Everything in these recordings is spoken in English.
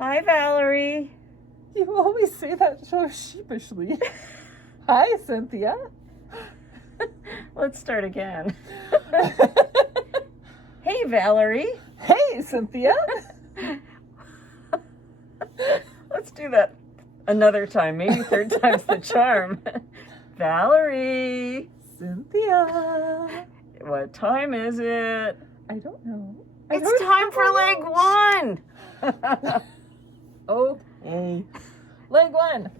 Hi, Valerie. You always say that so sheepishly. Hi, Cynthia. Let's start again. Hey, Valerie. Hey, Cynthia. Let's do that another time. Maybe third time's the charm. Valerie. Cynthia. What time is it? I don't know. It's time for leg one. Okay. Leg one.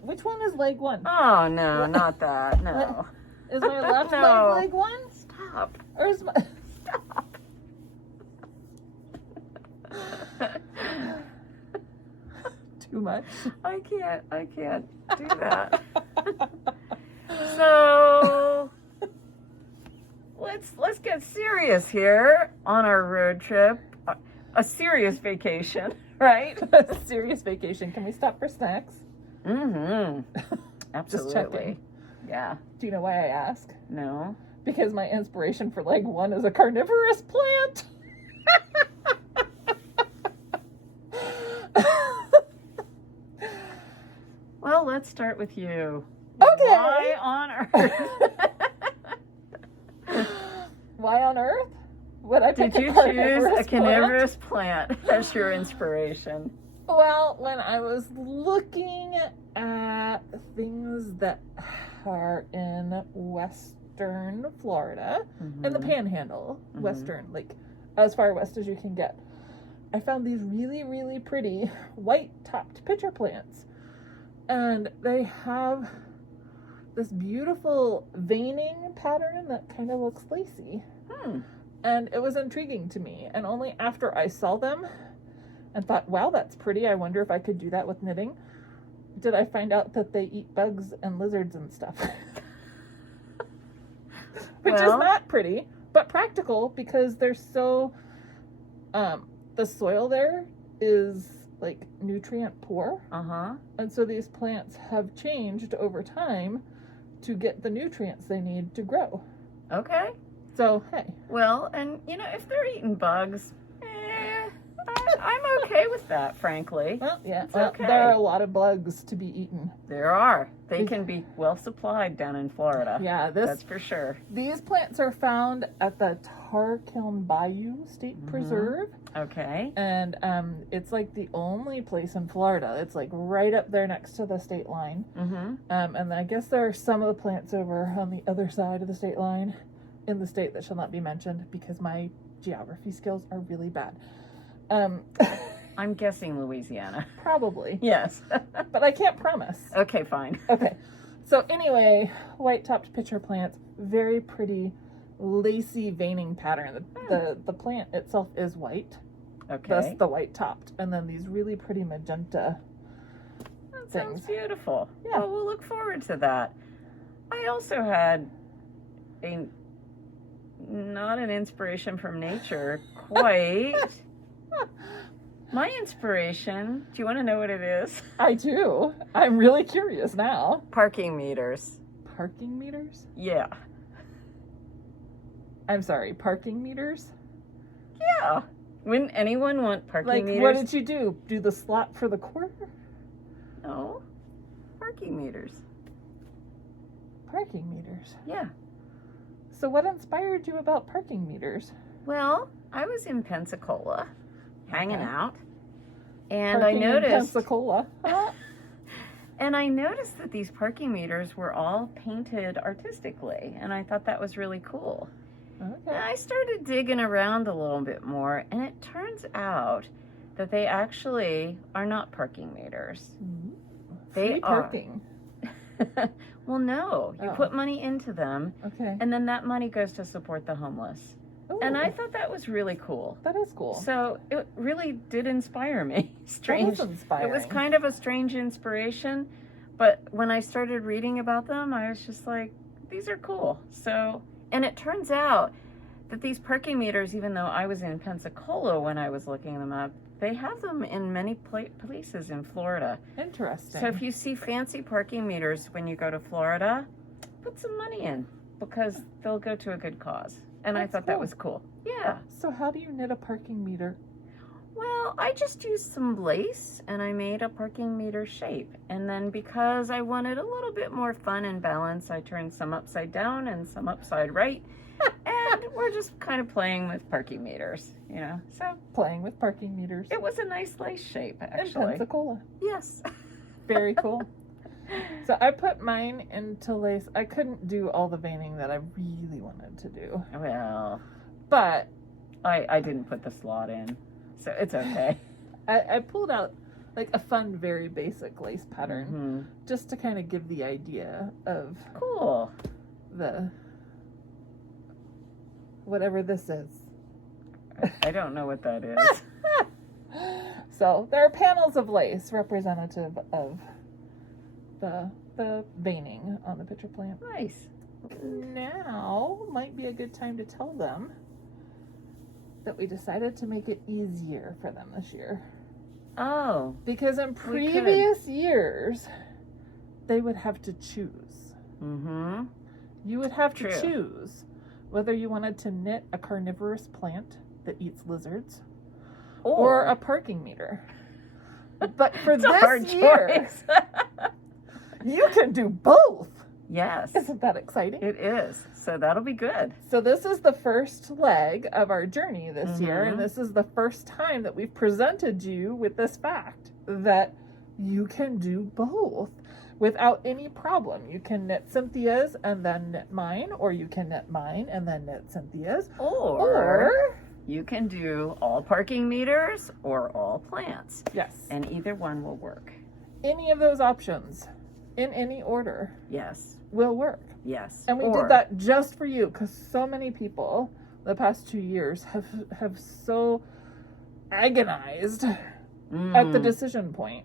Which one is leg one? Oh, no, not that. No. Is my left No. leg one? Stop. Or is my... Stop. Too much? I can't do that. So let's get serious here on our road trip. A serious vacation, right? A serious vacation. Can we stop for snacks? Mm-hmm. Absolutely. Just checking. Yeah. Do you know why I ask? No. Because my inspiration for leg one is a carnivorous plant. Well, let's start with you. Okay. Why on earth? Why on earth would I pick Did you a choose carnivorous a carnivorous plant as your inspiration? Well, when I was looking at things that are in Western Florida, in the Panhandle, Western, like as far west as you can get, I found these really, really pretty white-topped pitcher plants. And they have this beautiful veining pattern that kind of looks lacy. And it was intriguing to me. And only after I saw them and thought, wow, that's pretty, I wonder if I could do that with knitting, did I find out that they eat bugs and lizards and stuff. Which is not pretty, but practical because they're so, the soil there is like nutrient poor. And so these plants have changed over time to get the nutrients they need to grow. Okay. So, hey. Well, and you know, if they're eating bugs, I'm okay with that, frankly. Well, yeah. It's Well, okay. there are a lot of bugs to be eaten. There are. They can be well supplied down in Florida. Yeah, that's for sure. These plants are found at the Tarkiln Bayou State Preserve. Okay. And it's like the only place in Florida. It's like right up there next to the state line. And I guess there are some of the plants over on the other side of the state line in the state that shall not be mentioned because my geography skills are really bad. I'm guessing Louisiana. Probably. Yes. But I can't promise. Okay, fine. Okay. So anyway, white-topped pitcher plants, very pretty lacy veining pattern. The plant itself is white. Okay. Thus the white-topped. And then these really pretty magenta That things. sounds beautiful. Yeah. Well, we'll look forward to that. I also had not an inspiration from nature, quite. My inspiration, do you want to know what it is? I do. I'm really curious now. Parking meters. Parking meters? Yeah. I'm sorry, parking meters? Yeah. Wouldn't anyone want parking meters? What did you do? Do the slot for the quarter? No. Parking meters. Parking meters. Yeah. So what inspired you about parking meters? Well, I was in Pensacola, hanging out, and Parking I in noticed... Pensacola. And I noticed that these parking meters were all painted artistically, and I thought that was really cool. And Okay. I started digging around a little bit more, and it turns out that they actually are not parking meters. They Free parking. Well, no. You Oh. put money into them, Okay. and then that money goes to support the homeless. And Ooh, I thought that was really cool. that is cool. So it really did inspire me. Strange. That is inspiring. It was kind of a strange inspiration, but when I started reading about them, I was just like, these are cool. So, and it turns out that these parking meters, even though I was in Pensacola when I was looking them up, they have them in many places in Florida. Interesting. So if you see fancy parking meters when you go to Florida, put some money in because they'll go to a good cause. And I That's thought that cool. was cool. Yeah. So how do you knit a parking meter? Well, I just used some lace and I made a parking meter shape. And then because I wanted a little bit more fun and balance, I turned some upside down and some upside right. And we're just kind of playing with parking meters, you know. So Playing with parking meters. it was a nice lace shape, In actually. Pensacola. Yes. Very cool. So I put mine into lace. I couldn't do all the veining that I really wanted to do. Well, But I didn't put the slot in, so it's okay. I pulled out like a fun, very basic lace pattern Mhm. just to kind of give the idea of Cool. the whatever this is. I don't know what that is. So there are panels of lace representative of the veining on the pitcher plant. Nice. Now might be a good time to tell them that we decided to make it easier for them this year. Oh, Because in We could. previous years, they would have to choose. mm-hmm. You would have True. to choose whether you wanted to knit a carnivorous plant that eats lizards or a parking meter. But for it's a hard this year, choice. you can do both. Yes, Isn't that exciting? it is. So that'll be good. So this is the first leg of our journey this year, Mhm. and this is the first time that we've presented you with this fact that you can do both without any problem. You can knit Cynthia's and then knit mine, or you can knit mine and then knit Cynthia's, Or you can do all parking meters or all plants, yes, and either one will work. any of those options in any order Yes, will work. yes. And we Or- did that just for you because so many people the past 2 years have so agonized at the Mm. decision point.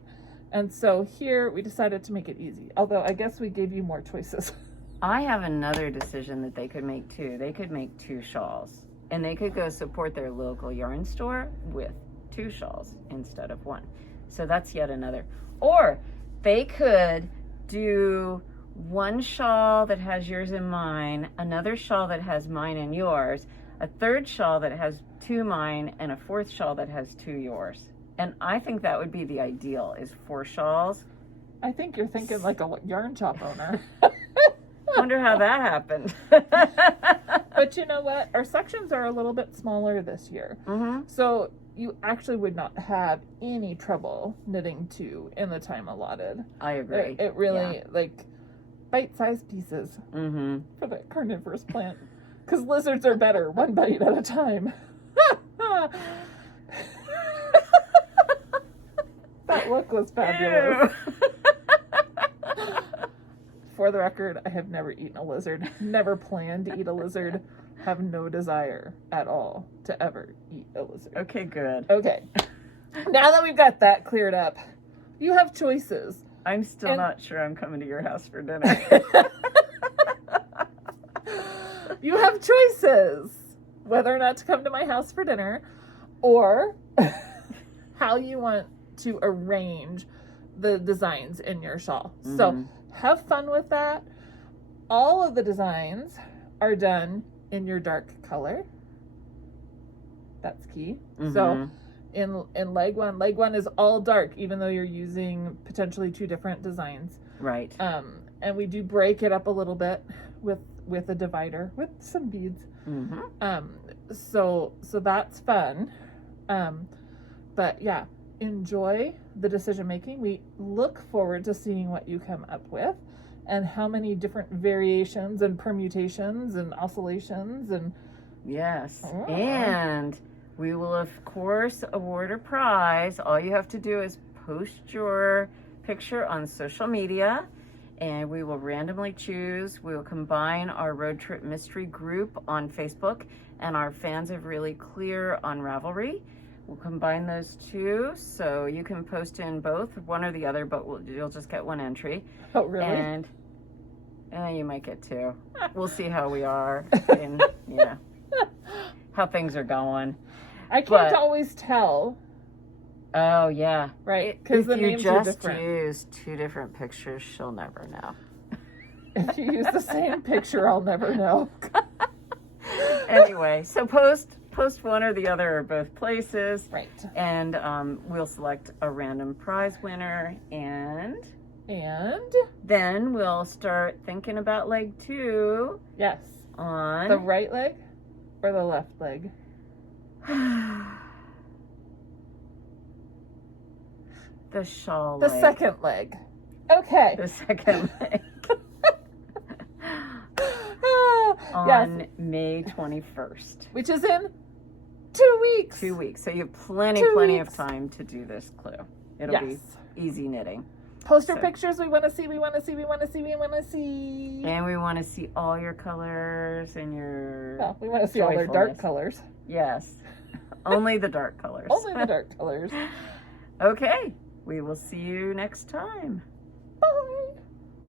And so here we decided to make it easy. Although I guess we gave you more choices. I have another decision that they could make too. They could make 2 shawls, and they could go support their local yarn store with 2 shawls instead of 1. So that's yet another. Or they could do 1 shawl that has yours and mine, another shawl that has mine and yours, a 3rd shawl that has 2 mine, and a 4th shawl that has 2 yours. And I think that would be the ideal, is 4 shawls. I think you're thinking like a yarn shop owner. Wonder how that happened. But you know what? Our sections are a little bit smaller this year. Mm-hmm. So you actually would not have any trouble knitting 2 in the time allotted. I agree. It really, like, bite-sized pieces Mm-hmm. for the carnivorous plant. Because lizards are better, 1 bite at a time. That look was fabulous. For the record, I have never eaten a lizard, never planned to eat a lizard, have no desire at all to ever eat a lizard. Okay, good. Okay, now that we've got that cleared up, you have choices. I'm still And- not sure I'm coming to your house for dinner. You have choices whether or not to come to my house for dinner or how you want to arrange the designs in your shawl. So Mhm. have fun with that. All of the designs are done in your dark color. That's key. So Mhm. in leg one is all dark, even though you're using potentially 2 different designs. Right. And we do break it up a little bit with a divider with some beads. Mm-hmm. So that's fun. But yeah, enjoy the decision making. We look forward to seeing what you come up with and how many different variations and permutations and oscillations and Yes. Oh. And we will, of course, award a prize. All you have to do is post your picture on social media, and we will randomly choose. We will combine our Road Trip Mystery group on Facebook and our Fans of Really Clear on Ravelry. We'll combine those 2, so you can post in both, one or the other, but you'll just get 1 entry. oh really? And you might get 2. We'll see how we are and, how things are going. I can't but- always tell, Oh, yeah. right? Because If the you names are just different. use 2 different pictures, she'll never know. If you use the same picture, I'll never know. Anyway, so post post one or the other or both places. Right. And we'll select a random prize winner, and then we'll start thinking about leg 2. Yes. On the right leg or the left leg? The shawl The leg. second leg. Okay. The second leg. On Yes. May 21st. Which is in 2 weeks. 2 weeks. So you have plenty of time to do this clue. It'll be easy knitting. Post your pictures. We want to see. And we want to see all your colors and your... Well, we want to see all their dark colors. Yes. Only the dark colors. Only the dark colors. Okay. We will see you next time. Bye.